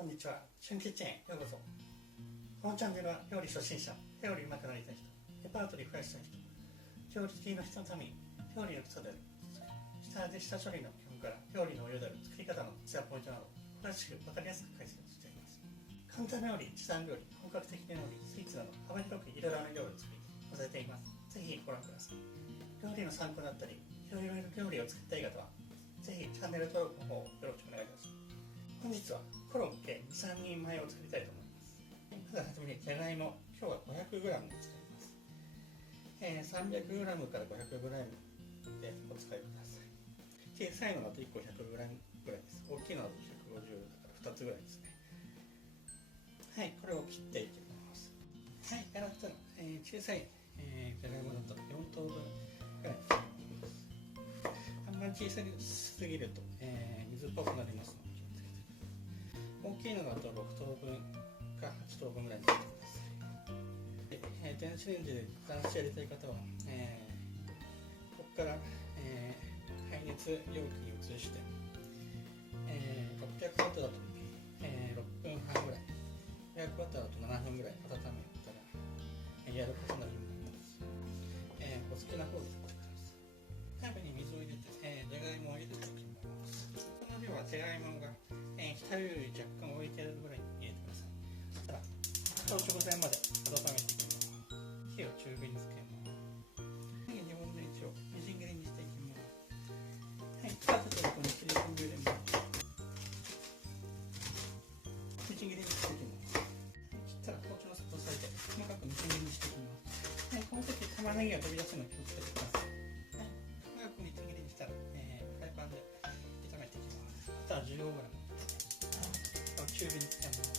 こんにちは。春キッチンへようこそ。このチャンネルは料理初心者、料理うまくなりたい人、レパートリー増やしたい人、調理系の人のために料理の基礎である下味下処理の基本から料理のお湯である作り方のコツやポイントなど詳しく分かりやすく解説しています。簡単料理、時短料理、本格的な料理、スイーツなど幅広くいろいろな料理を作り載せています。ぜひご覧ください。料理の参考だったり、いろいろな料理を作りたい方はぜひチャンネル登録の方をよろしくお願いいたします。本日はコロッケ 2,3 人前を作りたいと思います。まずはじめにじゃがいも、今日は 500g 使います。300g から 500g でお使いください。小さいのだと1個 100g ぐらいです。大きいのだと150だから2つぐらいですね。はい、これを切っていきます。はい、洗ったの、小さい、じゃがいもだと4等分ぐらいです。あんまり小さすぎると、水っぽくなりますので気をつけてください。大きいのだと6等分か8等分ぐらいにしてください。電子レンジで男子やりたい方は、ここから、耐熱容器に移して、600ワットだと、6分半ぐらい、500ワットだと7分ぐらい温めたら、柔らかくなるようになります。お好きな方でやってください。鍋に水を入れて、じゃがいもを入れておきます。この量はじゃがいもが、下より若干置いてあるぐらいに入れてください。そしたら、直前まで温めていきます。火を中火につけます。2分の1をみじん切りにしていきます。はい、パテとここに切り込みを入れます。みじん切りにしていきます。切ったら包丁の先を押さえて細かくみじん切りにしていきます。はい、この時玉ねぎが飛び出すのを気をつけてください。はい、細かくみじん切りにしたら、フライパンで炒めていきます。あとは 15g 中火につけます。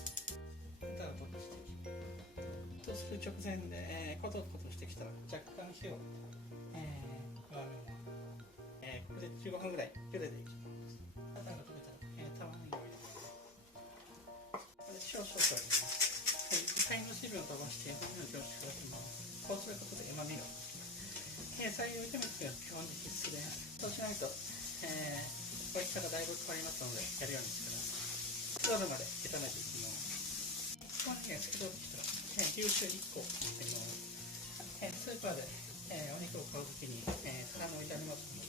あとは取りしていきます。そうする直前で、コトコトしてきたら若干火を、弱めます。これで15分ぐらい茹でていきます。バターが溶けたら、玉ねぎを入れます。これで塩少々入れます。はい、貝の汁を飛ばして旨味を凝縮させます。こうすることで旨味が増します。最後炒めていくのは基本的必須です。そうしないと、美味しさがだいぶ変わりますのでやるようにしてください。透き通るまで炒めていきます。玉ねぎが透き通ってきたら、牛脂1個入れます。スーパーで、お肉を買うときに、皿の炒めますの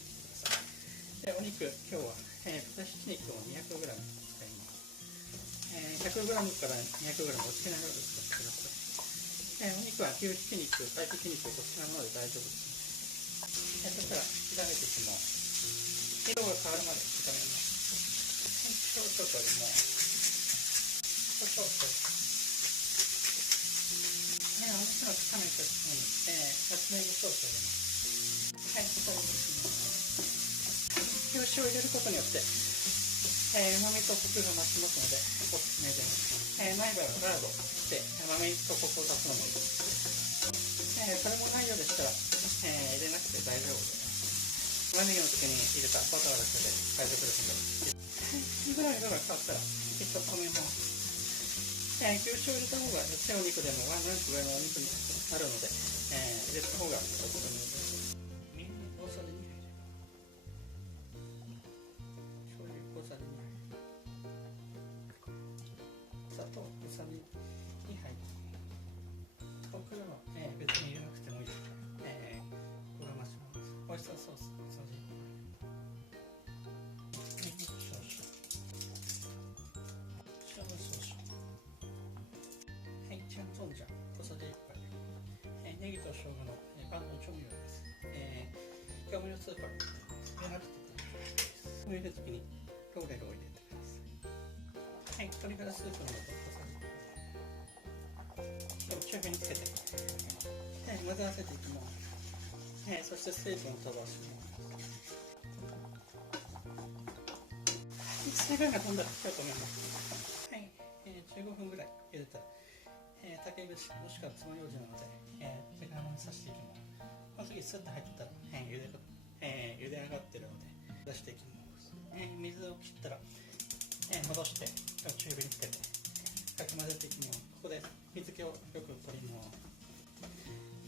でお肉、今日は、豚ひき肉を 200g 使います。100g から 200g お好きな量で使ってください。お肉は牛ひき肉、豚ひき肉お好きなもので大丈夫です。そしたら炒めていきます。色が変わるまで炒めます。少々取ります。少々取ります。お肉の冷めたところに、ナツメグソースを入れます。はい、ここに入れます。牛脂を入れることによって、旨味とコクが増しますので、おすすめです。ない場合はラードして旨味とコクを出すのもいいです。それもないようでしたら、入れなくて大丈夫です。玉ねぎの時に入れたバターだけで大丈夫ですので。ぐらい色が変わったら、一度止めます。牛脂を入れた方が安いお肉でもワンランク上のお肉になるので、入れた方がおすすめです。みりん大さじ2杯入れます。醤油大さじ2杯。砂糖大さじ2杯。これは、別に入れなくてもいいです。これ増します。オイスターソース大さじ1杯。チャンソンジャン小さじ1杯、ネギと生姜の万能調味料です。調味料スーパーに入れなくて大丈夫です。入れるときにローレルを入れてください。はい、鶏ガラスープの素小さじ1杯。中火につけて、混ぜ合わせていきます。そして水分を飛ばします。水分が飛んだら火を止めます。はい、15分ぐらい茹でたら竹串もしくはつまようじなので、じゃがいもに刺していきます。この時スッと入ってたら、茹で上がってるので出していきます。水を切ったら、戻して中火につけてかき混ぜていきます。ここで水気をよく取ります。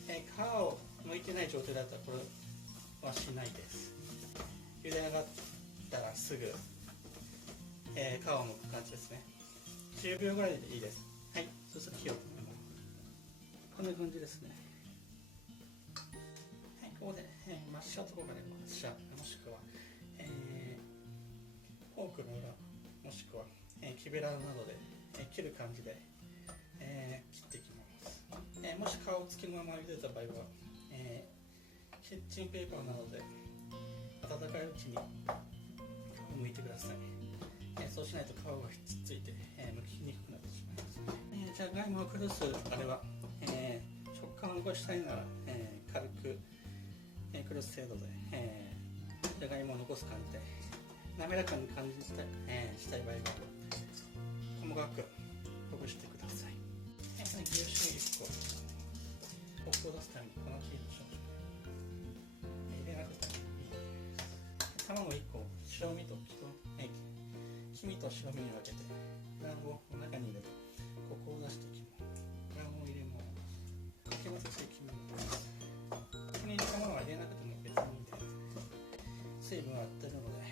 皮を剥いてない状態だったらこれはしないです。茹で上がったらすぐ、皮を剥く感じですね。10秒ぐらいでいいです。はい、そしたら火を止めます。こんな感じですね。はい、ここで、マッシャーとかがあればマッシャー、もしくは、フォークの裏、もしくは、木べらなどで、切る感じで、切っていきます。もし皮をつきのまま茹でた場合は、キッチンペーパーなどで温かいうちに皮を剥いてください。そうしないと皮がひっついて、剥きにくくなってしまいます。じゃがいもを崩すあれは、食感を残したいなら、軽く、崩す程度で、じゃがいもを残す感じで滑らかに感じしたい、したい場合は細かくほぐしてください。牛脂1個、コクを出すために粉チーズ少々入れなくてもいいです。卵1個、白身と黄身と白身に分けて卵黄を中に入れてコクを出していきます。卵黄を入れます。かき混ぜていきます。ここに入れたものは入れなくても別にいいです。水分は合ってるので、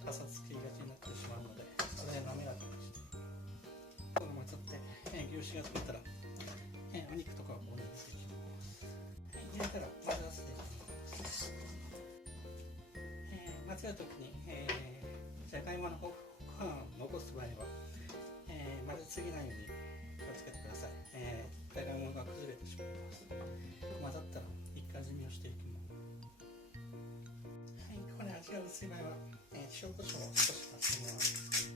パサつきがちになってしまうので、それで滑らかにしてこのまま混ぜて、牛脂が作ったら、お肉とかを入れていきます。入れたら混ぜ合わせていきます。混ぜるときに、じゃがいものご飯を残す場合は、混ぜすぎないように気をつけてください。じゃがいもが崩れてしまいます。混ざったら一回味見をしていきます。はい、ここで味が薄い場合は、塩コショウを少し足してみます。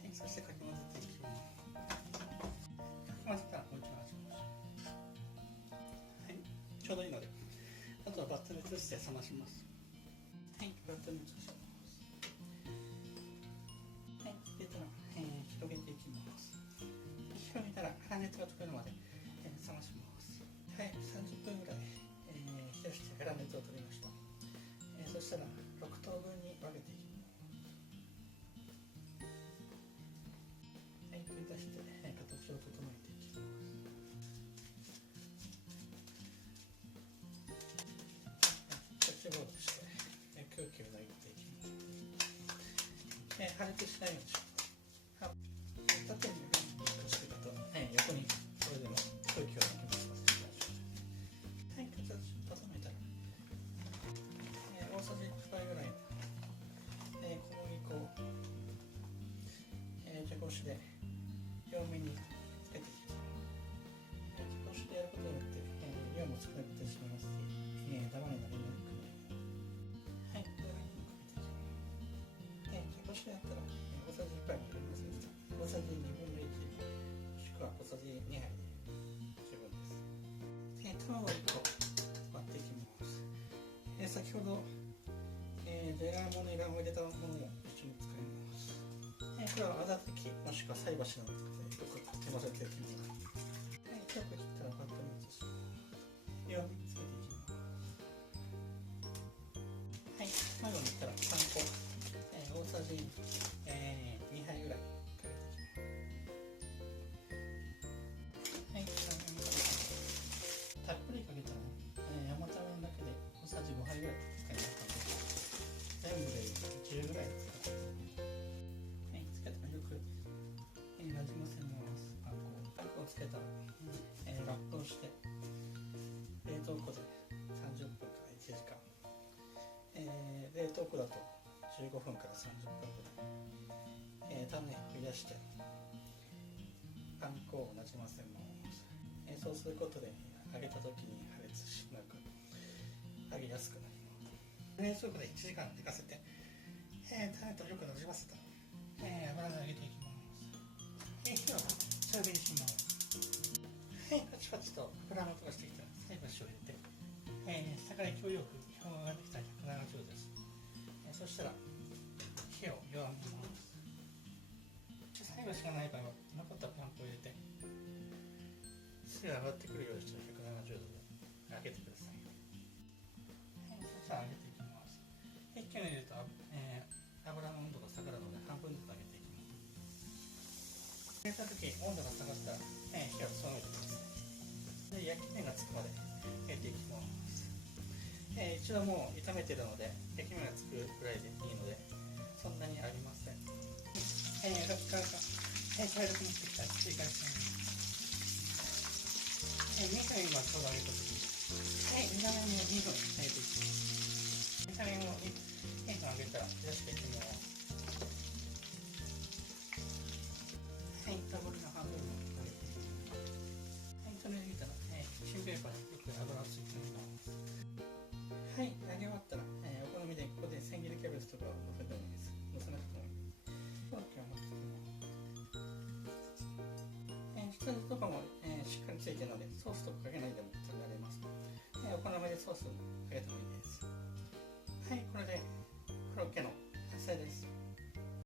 はい、そしてかき混ぜていきます。かき混ぜたらもう一度味見します。はい、ちょうどいいので、あとはバットに移して冷まします。はい、バットに移します。はい、入れたら、広げていきます。広げたら粗熱が取れるまで、冷まします。はい、30分ぐらい、冷やして粗熱を取りました。そしたら6等分に分けていきます。はい、取り出して、形を整えていきます。キャッチボールして、空気を抜いていきます。破裂しないようにします。縦にしていくと、横にこれでも空気を抜きます。はい、形を整えたら、大さじ1杯ぐらいの、小麦粉を、蛇口で両面につけていきます。蛇口でやることによって、量も少なくてしまいますし、ダマになりにくくなります。はい、両面にかけていきます。蛇口でやったら、大さじ1杯も入れませんでした。大さじ2分の1、もしくは大さじ2杯で十分です。卵を1個割っていきます。先ほど、じゃがいものいらんを入れたものも一緒に使います。これは泡立て器もしくは菜箸などでよく混ぜていきます。よく切ったらバットに移します。弱火につけていきます。はい、最後にいったらパン粉、大さじ、2杯ぐらいかけていきます。はい、たっぷりかけたら、甘ためだけで大さじ5杯ぐらい使いますので、全部で10ぐらい使って、はい、つけたらよく、なじませます。パン粉をつけたら、ラップをして冷凍庫で30分から1時間、冷凍庫だと15分から30分ぐらい、種を増やしてパン粉をなじませます。そうすることで揚げた時に破裂しなく揚げやすくなります。冷蔵庫で1時間寝かせて、種とよくなじませたら、油で揚げていきます。火を強火にします。はい、パチパチと油の音がしてきたら菜箸を入れて、下から勢いよく表ができたら170です。そしたら火を弱めます。菜箸がない場合は残ったパン粉を入れて火が上がってくるようにして170度で揚げてください。はい、そしたら揚げていきます。一気に入れると、油の温度が下がるので半分ずつ揚げていきます。揚げた時温度が下がったら、火を強めてください。で、焼き目がつくまで焼いていきます。一度もう炒めてるので焼き目がつくくらいでいいので、そんなにあります。茶色くなってきたら追加してみます。2分今ちょうど揚げた時に、見た目も2分揚げていきます。見た目も2分揚げたら出していきます。残りの半分も揚げていきます。それで見たら、シンペーパーによく油をついてみます。揚げ終わったら、お好みでここで千切りキャベツとかを乗せてもいいです。乗せなくてもいいです。コロッケを盛っていきます。下地とかも、しっかりついてるので、ソースとかかけないでも食べられます。お好みでソースをかけてもいいです。これでコロッケの完成です。